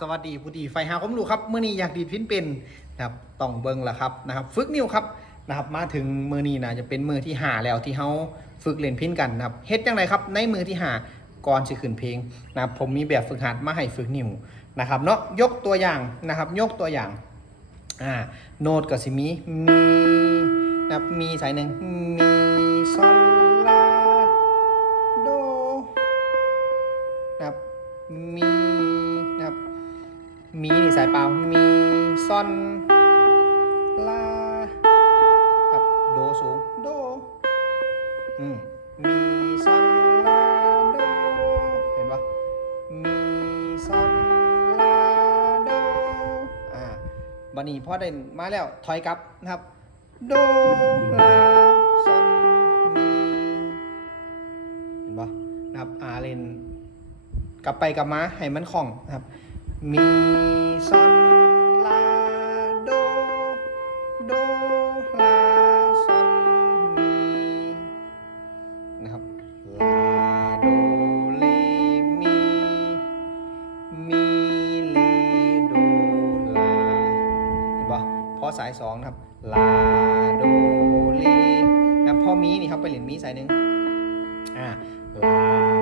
สวัสดีผู้ดีไฟหาความรู้ครับเมื่อนี้อยากดีดพินเป็นนะครับต้องเบิ่งละครับนะครับฝึกนิ้วครับนะครับมาถึงมือนี้นะจะเป็นมือที่หาแล้วที่เฮาฝึกเล่นพินกันนะครับเฮ็ดจังไรครับในมือที่หาก่อนสิขึ้นเพลงนะครับผมมีแบบฝึกหัดมาให้ฝึกนิ้วนะครับเนาะยกตัวอย่างนะครับยกตัวอย่างอ่าโน้ตก็สิมีมีนะครับมีสายหนึ่งมีซอลลาโดนะครับมีนะครับ มีนี่สายเปล่ามีซอนลาครับโดสูงโดอืมมีซอนลาโดเห็นปะมีซอนลาโดอ่าบันนี้พ่อได้มาแล้วถอยกลับนะครับโดลาซอนมีเห็นปะนะครับอาเลนกลับไปกลับมาให้มันคล่องนะครับ มีซอนลาโด โดลาซอนมีนะครับลาโดเลมีมีเลโดลาเห็นปะพอสายสองนะครับลาโดเลนะพอมีนี่ครับไปเหรียญมีสายหนึ่งอ่าลา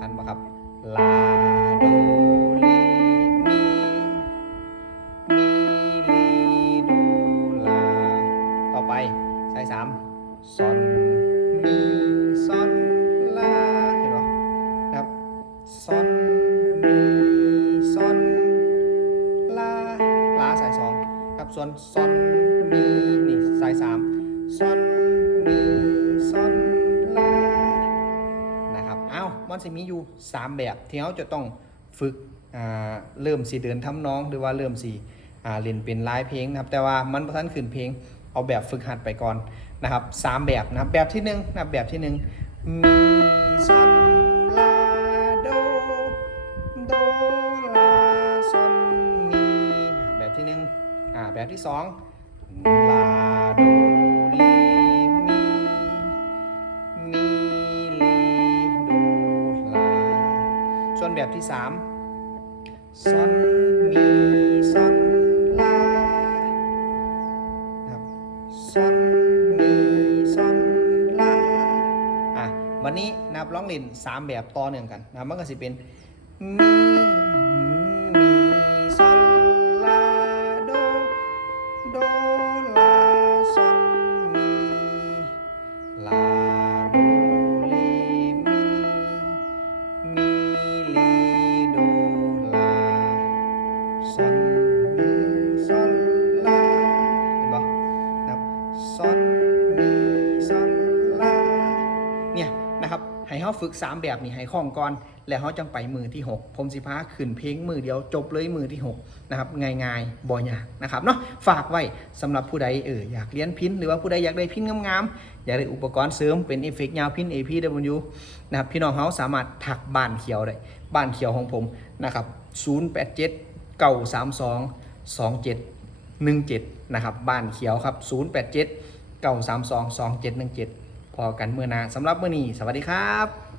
ทันปะครับ ลาโดเลมีมีลโดลา ต่อไปสายสามซอนมีซอนลา เห็นปะนะครับซอนมีซอนลา ลาสายสองครับส่วนซอนมีนี่สายสามซอนมีซอน มันจะมีอยู่ 3 แบบที่เราจะต้องฝึกเริ่มสีเดินทำน้องหรือว่าเริ่มสีอ่าเล่นเป็นลายเพลงนะครับแต่ว่ามันประทันขึ้นเพลงเอาแบบฝึกหัดไปก่อนนะครับสามแบบนะครับแบบที่หนึ่งนะครับแบบที่หนึ่งมีซอนลาโดโดลาซอนมีแบบที่หนึ่งอ่าแบบที่สองลา ส่วนแบบที่สามซอนมีซอนลาครับซอนมีซอนลาอะวันนี้นะครับร้องเล่นสามแบบต่อเนื่องกันนะมันก็สิเป็นมีมีซอนลาโดโดลา เขาฝึก 3 แบบนี้ให้คล่องก่อน แล้วเขาจังไปมือที่ 6 ผมสิพาขึ้นเพลงมือเดียวจบเลยมือที่ 6 นะครับ ง่ายๆบ่ยากนะครับเนาะฝากไว้สำหรับผู้ใดเอออยากเรียนพินหรือว่าผู้ใดอยากได้พินงามๆ อยากได้อุปกรณ์เสริมเป็นเอฟเฟกต์ยาวพิน APW นะครับพี่น้องเขาสามารถถักบ้านเขียวได้บ้านเขียวของผมนะครับ087 932 2717 นะครับ บ้านเขียวครับ 087 932 2717 พอกันเมื่อหนาสำหรับเมื่อนี้ สวัสดีครับ